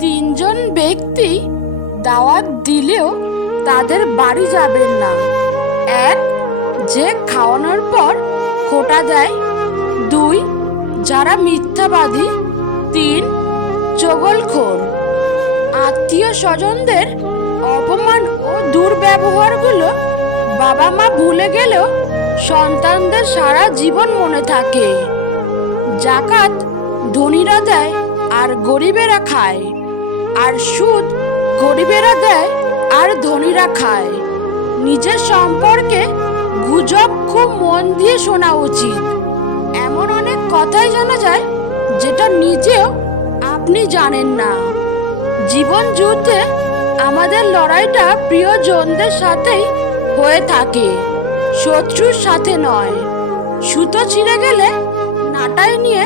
তিনজন ব্যক্তি দাওয়াত দিলেও তাদের বাড়ি যাবেন না। এক, যে খাওয়ানোর পর খোটা দেয়। দুই, যারা মিথ্যাবাদী। তিন, চগলখোর। আত্মীয় স্বজনদের অপমান ও দুর্ব্যবহারগুলো বাবা মা ভুলে গেলেও সন্তানদের সারা জীবন মনে থাকে। জাকাত ধনীরা দেয় আর গরিবেরা খায়। আর সুদ গরিবেরা দেয় আর ধনীরা খায়। নিজের সম্পর্কে গুজব খুব মন দিয়ে শোনা উচিত। এমন অনেক কথাই জানা যায় যেটা নিজেও আপনি জানেন না। জীবন যুদ্ধে আমাদের লড়াইটা প্রিয়জনদের সাথেই হয়ে থাকে, শত্রুর সাথে নয়। সুতো ছিঁড়ে গেলে নাটাই নিয়ে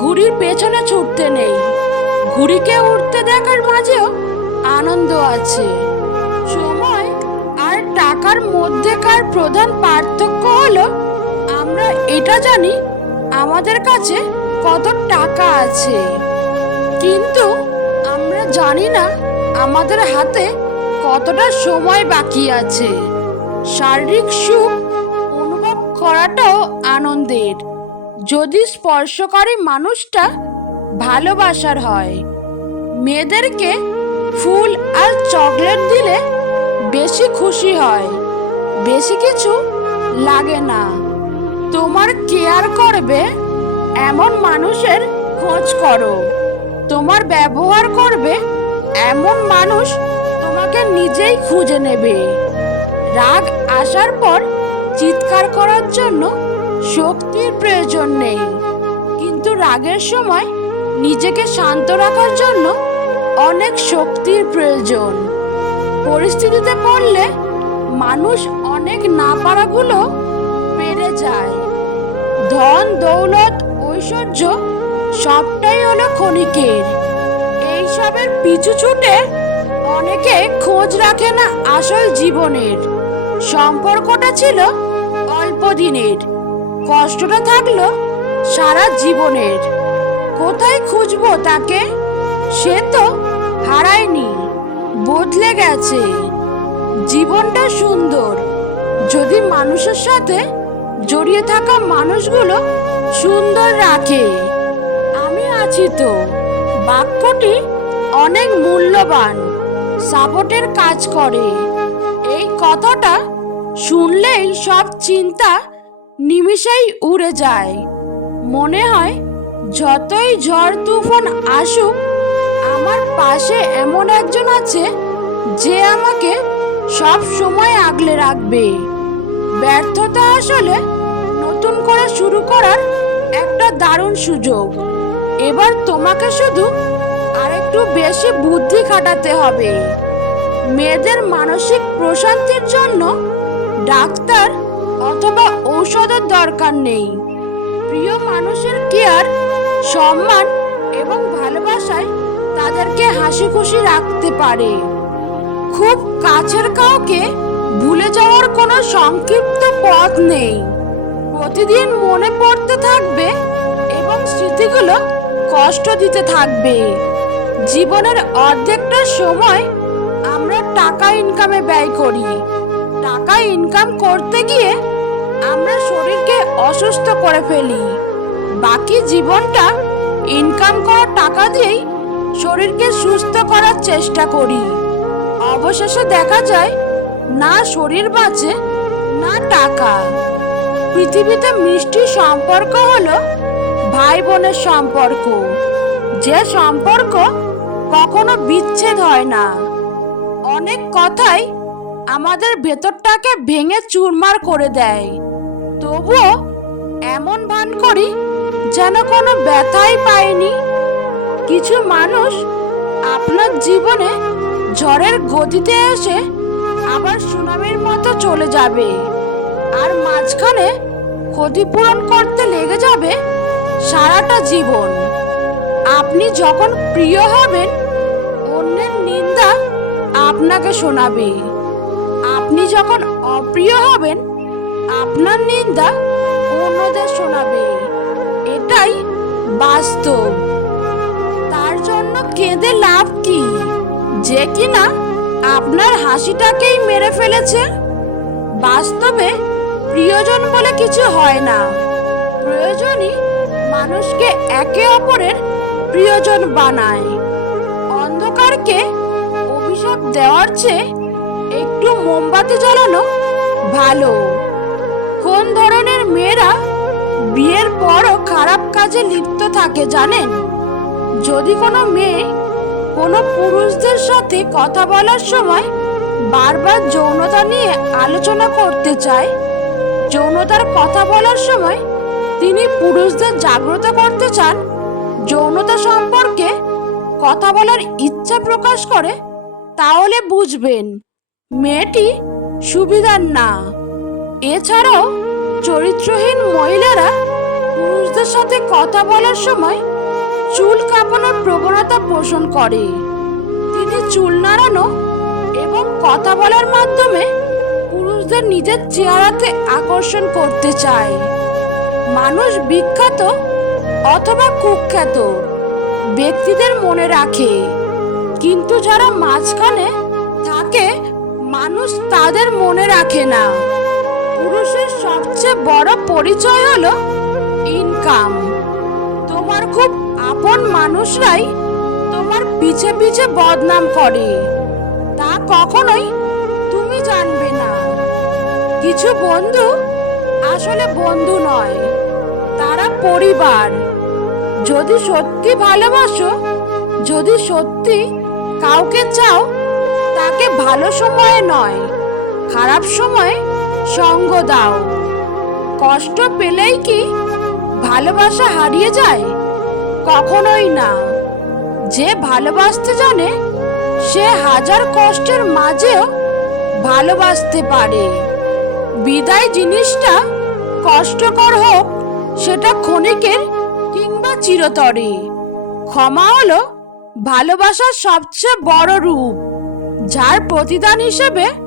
ঘুড়ির পেছনে ছুটতে নেই। ঘুড়িকে উঠতে দেখার মাঝেও আনন্দ আছে। সময় আর টাকার মধ্যেকার প্রধান পার্থক্য হলো, আমরা এটা জানি আমাদের কাছে কত টাকা আছে। কিন্তু আমরা জানি না আমাদের হাতে কতটা সময় বাকি আছে। শারীরিক সুখ অনুভব করাটাও আনন্দের। যদি স্পর্শকারী মানুষটা ভালোবাসার হয়। মেয়েদেরকে ফুল আর চকলেট দিলে বেশি খুশি হয়, বেশি কিছু লাগে না। তোমার কেয়ার করবে এমন মানুষের খোঁজ করো। তোমার ব্যবহার করবে এমন মানুষ তোমাকে নিজেই খুঁজে নেবে। রাগ আসার পর চিৎকার করার জন্য শক্তির প্রয়োজন নেই। কিন্তু রাগের সময় নিজেকে শান্ত রাখার জন্য অনেক শক্তির প্রয়োজন। পরিস্থিতিতে পড়লে মানুষ অনেক না পারাগুলো পেরে যায়। ধন, দৌলত, ঐশ্বর্য সবটাই হলো ক্ষণিকের। এইসবের পিছু ছুটে অনেকে খোঁজ রাখে না আসল জীবনের। সম্পর্কটা ছিল অল্প দিনের। কষ্টটা থাকল সারা জীবনের। কোথায় খুঁজবো তাকে? সে তো হারায়নি, বদলে গেছে। জীবনটা সুন্দর, যদি মানুষের সাথে জড়িয়ে থাকা মানুষগুলো সুন্দর রাখে। আমি আছি তো, বাক্যটি অনেক মূল্যবান, সাপোর্টের কাজ করে। এই কথাটা শুনলেই সব চিন্তা নিমিষেই উড়ে যায়। মনে হয় যতই ঝড় তুফান আসুক, আমার পাশে এমন একজন আছে যে আমাকে সব সময় আগলে রাখবে। ব্যর্থতা আসলে নতুন করে শুরু করার একটা দারুণ সুযোগ। এবার তোমাকে শুধু আরেকটু বেশি বুদ্ধি খাটাতে হবে। মেয়েদের মানসিক প্রশান্তির জন্য ডাক্তার অথবা ঔষধের দরকার নেই। প্রিয় মানুষের কেয়ার সম্মান এবং ভালোবাসায় তাদেরকে হাসি খুশি রাখতে পারে। খুব কাছের কাউকে ভুলে যাওয়ার কোনো সংক্ষিপ্ত পথ নেই। প্রতিদিন মনে পড়তে থাকবে এবং স্মৃতিগুলো কষ্ট দিতে থাকবে। জীবনের অর্ধেকটা সময় আমরা টাকা ইনকামে ব্যয় করি। টাকা ইনকাম করতে গিয়ে আমরা শরীরকে অসুস্থ করে ফেলি। বাকি জীবনটা ইনকাম করা টাকা দিয়েই শরীরকে সুস্থ করার চেষ্টা করি। অবশেষে দেখা যায়, না শরীর বাঁচে, না টাকা। পৃথিবীতে মিষ্টি সম্পর্ক হলো ভাই বোনের সম্পর্ক। যে সম্পর্ক কখনো বিচ্ছেদ হয় না। অনেক কথাই আমাদের ভেতরটাকে ভেঙে চুরমার করে দেয়। তবুও এমন ভান করি যেন কোনো ব্যথাই পায়নি। কিছু মানুষ আপনার জীবনে ঝড়ের গতিতে এসে আবার সুনামির মতো চলে যাবে আর মাঝখানে ক্ষতিপূরণ করতে লেগে যাবে সারাটা জীবন। আপনি যখন প্রিয় হবেন, অন্যের নিন্দা আপনাকে শোনাবে। আপনি যখন অপ্রিয় হবেন, আপনার নিন্দা অন্যদের শোনাবে। বাস্তব তার জন্য কেঁদে লাভ কি? যে কিনা আপনার হাসিটাকেই মেরে ফেলেছে। বাস্তবে প্রিয়জন বলে কিছু হয় না। প্রয়োজনই মানুষকে একে অপরের প্রিয়জন বানায়। অন্ধকারকে অভিশাপ দেওয়ার চেয়ে একটু মোমবাতি জ্বালানো ভালো। কোন ধরনের মেয়েরা বিয়ের পরও খারাপ কাজে লিপ্ত থাকে, জানেন? যদি কোনো মেয়ে কোনো পুরুষদের সাথে কথা বলার সময় বারবার যৌনতা নিয়ে আলোচনা করতে চায়, যৌনতার কথা বলার সময় তিনি পুরুষদের জাগ্রত করতে চান, যৌনতা সম্পর্কে কথা বলার ইচ্ছা প্রকাশ করে, তাহলে বুঝবেন, মেয়েটি সুবিধার না। এছাড়াও চরিত্রহীন মহিলারা পুরুষদের সাথে কথা বলার সময় চুল কাঁপানোর প্রবণতা পোষণ করে। তিনি চুল নাড়ানো এবং কথা বলার মাধ্যমে পুরুষদের নিজের চেহারাতে আকর্ষণ করতে চায়। মানুষ বিখ্যাত অথবা কুখ্যাত ব্যক্তিদের মনে রাখে। কিন্তু যারা মাঝখানে থাকে, মানুষ তাদের মনে রাখে না। পুরুষের সবচেয়ে বড় পরিচয় হলো ইনকাম তোমার খুব আপন মানুষরাই তোমার পিছে পিছে বদনাম করে। তা কখনোই তুমি জানবে না। কিছু বন্ধু আসলে বন্ধু নয়, তারা পরিবার। যদি সত্যি ভালোবাসো, যদি সত্যি কাউকে চাও, তাকে ভালো সময়ে নয়, খারাপ সময়ে সঙ্গ দাও। কষ্ট পেলেই কি ভালোবাসা হারিয়ে যায়? কখনোই না। যে ভালোবাসতে জানে, সে হাজার কষ্টের মাঝেও ভালোবাসতে পারে। বিদায় জিনিসটা কষ্টকর হোক, সেটা ক্ষণিকের কিংবা চিরতরে। ক্ষমা হলো ভালোবাসার সবচেয়ে বড় রূপ, যার প্রতিদান হিসেবে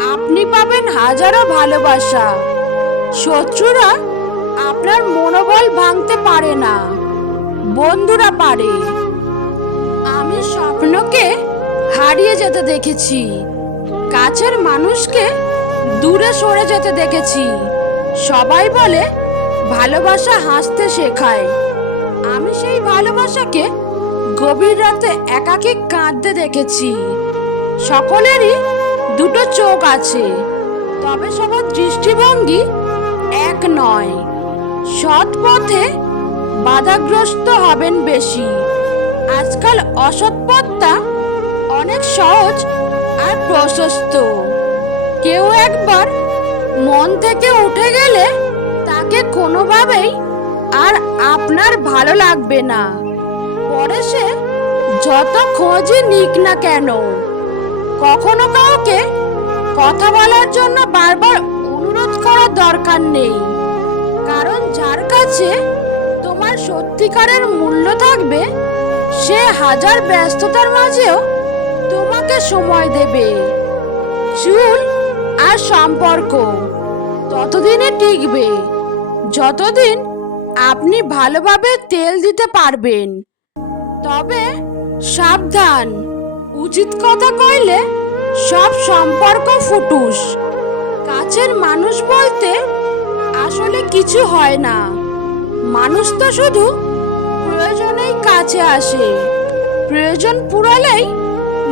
আপনি পাবেন হাজারো ভালোবাসা। শত্রুরা আপনার মনোবল ভাঙতে পারে না। বন্ধুরা পারে। আমি স্বপ্নকে হারিয়ে যেতে দেখেছি। কাছের মানুষকে দূরে সরে যেতে দেখেছি। সবাই বলে, ভালোবাসা হাসতে শেখায়। আমি সেই ভালোবাসাকে গভীর রাতে একাকী কাঁদতে দেখেছি। সকলেরই দুটো চোখ আছে। তবে সবার দৃষ্টিভঙ্গি এক নয়। সৎ পথে বাধাগ্রস্ত হবেন বেশি। আজকাল অসৎ পথটা অনেক সহজ আর প্রশস্ত। কেউ একবার মন থেকে উঠে গেলে তাকে কোনোভাবেই আর আপনার ভালো লাগবে না। পরে সে যত খোঁজই নিক না কেন কখনো কাউকে কথা বলার জন্য বারবার অনুরোধ করার দরকার নেই। কারণ যার কাছে তোমার সত্যিকারের মূল্য থাকবে, সে হাজার ব্যস্ততার মাঝেও তোমাকে সময় দেবে। চুল আর সম্পর্ক ততদিনে টিকবে, যতদিন আপনি ভালোভাবে তেল দিতে পারবেন। তবে সাবধান উচিত কথা কইলে সব সম্পর্ক ফুটুস। কাছের মানুষ বলতে আসলে কিছু হয় না। মানুষ তো শুধু প্রয়োজনেই কাছে আসে। প্রয়োজন পুরালেই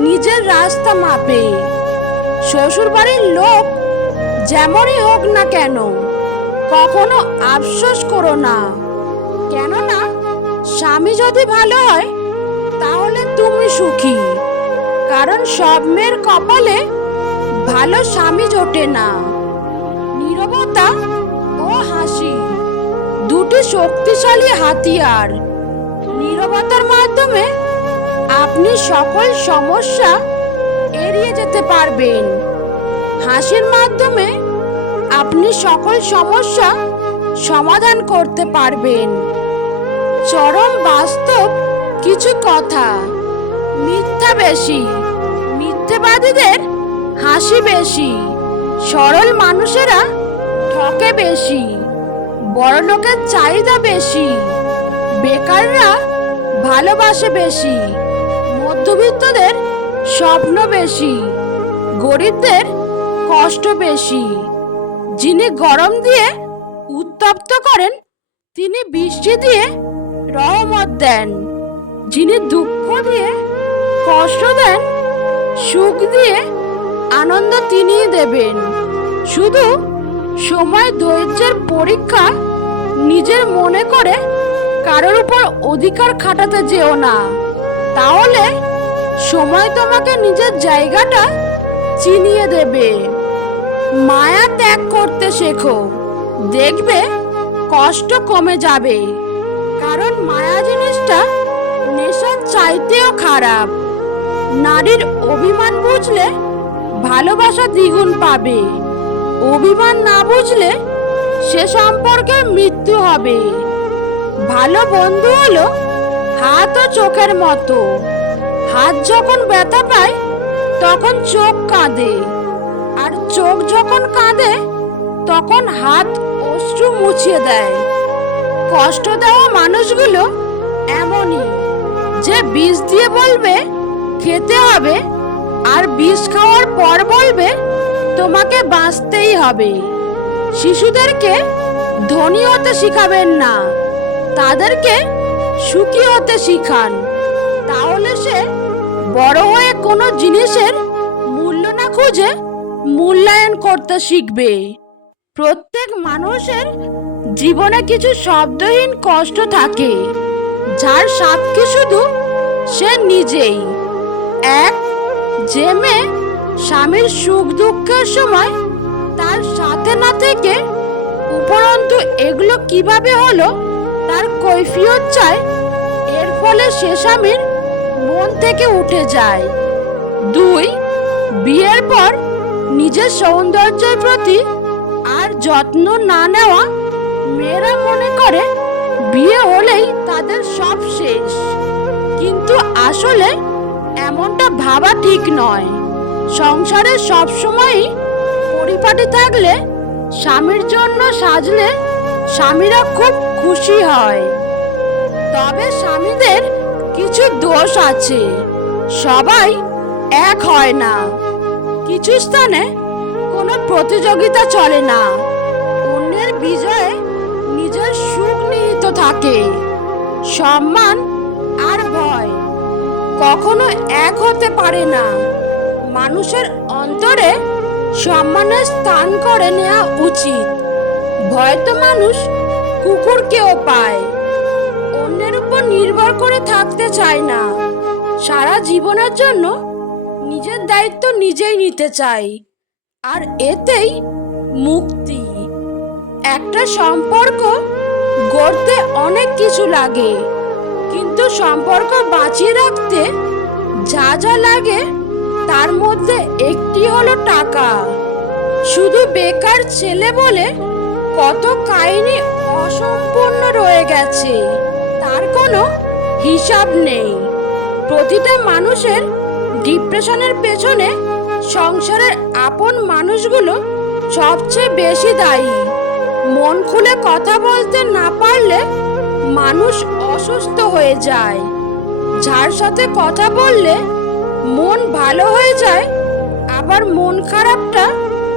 নিজের রাস্তা মাপে। শ্বশুর বাড়ির লোক যেমনই হোক না কেন, কখনো আফসোস করো না। কেননা স্বামী যদি ভালো হয়, তাহলে তুমি সুখী। কারণ সব মেয়ের কপালে ভালো স্বামী জোটে না। নীরবতা ও হাসি দুটি শক্তিশালী হাতিয়ার। নীরবতার মাধ্যমে আপনি সকল সমস্যা এড়িয়ে যেতে পারবেন। হাসির মাধ্যমে আপনি সকল সমস্যা সমাধান করতে পারবেন। চরম বাস্তব কিছু কথা। মিথ্যা বেশি। মিথ্যেবাদীদের হাসি বেশি। সরল মানুষেরা ঠকে বেশি। বড় লোকের চাহিদা বেশি। বেকাররা ভালোবাসে বেশি। মধ্যবিত্তদের স্বপ্ন বেশি। গরিবদের কষ্ট বেশি। যিনি গরম দিয়ে উত্তপ্ত করেন, তিনি বৃষ্টি দিয়ে রহমত দেন। যিনি দুঃখ দিয়ে কষ্ট দেন, সুখ দিয়ে আনন্দ তিনিই দেবেন। শুধু সময় ধৈর্যের পরীক্ষা নিজের মনে করে কারোর উপর অধিকার খাটাতে যেও না। তাহলে সময় তোমাকে নিজের জায়গাটা চিনিয়ে দেবে। মায়া ত্যাগ করতে শেখো, দেখবে কষ্ট কমে যাবে। কারণ মায়া জিনিসটা নেশার চাইতেও খারাপ। নারীর অভিমান বুঝলে ভালোবাসা দ্বিগুণ পাবে। অভিমান না বুঝলে সে সম্পর্কে মৃত্যু হবে। ভালো বন্ধু হলো হাত ও চোখের মতো। হাত যখন ব্যথা পায়, তখন চোখ কাঁদে। আর চোখ যখন কাঁদে, তখন হাত অশ্রু মুছিয়ে দেয়। কষ্ট দেওয়া মানুষগুলো এমনই, যে বিষ দিয়ে বলবে খেতে হবে আর বিষ খাওয়ার পর বলবে, তোমাকে বাঁচতেই হবে। শিশুদেরকে ধনী হতে শিখাবেন না। তাদেরকে সুখী হতে শিখান। তাহলে সে বড় হয়ে কোনো জিনিসের মূল্য না খুঁজে মূল্যায়ন করতে শিখবে। প্রত্যেক মানুষের জীবনে কিছু শব্দহীন কষ্ট থাকে, যার সাক্ষী শুধু সে নিজেই। যে মেয়ে স্বামীর সুখ দুঃখের সময় তার সাথে না থেকে উপরন্তু এগুলো কীভাবে হলো, তার কৈফিয়ত চায় এর ফলে সে স্বামীর মন থেকে উঠে যায়। দুই, বিয়ের পর নিজের সৌন্দর্যের প্রতি আর যত্ন না নেওয়া মেয়েরা মনে করে বিয়ে হলেই তাদের সব শেষ। কিন্তু আসলে এমনটা ভাবা ঠিক নয়। সংসারে সবসময়ই পরিপাটি থাকলে স্বামীর জন্য সাজলে স্বামীরা খুব খুশি হয়। তবে স্বামীদের কিছু দোষ আছে। সবাই এক হয় না। কিছু স্থানে কোনো প্রতিযোগিতা চলে না। অন্যের বিজয়ে নিজের সুখ নিহিত থাকে। সম্মান আর ভয়। কখনো এক হতে পারে না। মানুষের অন্তরে সম্মানের স্থান করে নেওয়া উচিত। ভয় তো মানুষ কুকুরকেও পায়। অন্যের উপর নির্ভর করে থাকতে চায় না। সারা জীবনের জন্য নিজের দায়িত্ব নিজেই নিতে চাই আর এতেই মুক্তি। একটা সম্পর্ক গড়তে অনেক কিছু লাগে। কিন্তু সম্পর্ক বাঁচিয়ে রাখতে যা যা লাগে, তার মধ্যে একটি হলো টাকা। শুধু বেকার ছেলে বলে কত কাহিনী অসম্পূর্ণ রয়ে গেছে, তার কোনো হিসাব নেই। প্রতিটা মানুষের ডিপ্রেশনের পেছনে সংসারের আপন মানুষগুলো সবচেয়ে বেশি দায়ী। মন খুলে কথা বলতে না পারলে মানুষ অসুস্থ হয়ে যায়। যার সাথে কথা বললে মন ভালো হয়ে যায়, আবার মন খারাপটা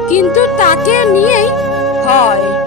কিন্তু তাকে নিয়েই হয়।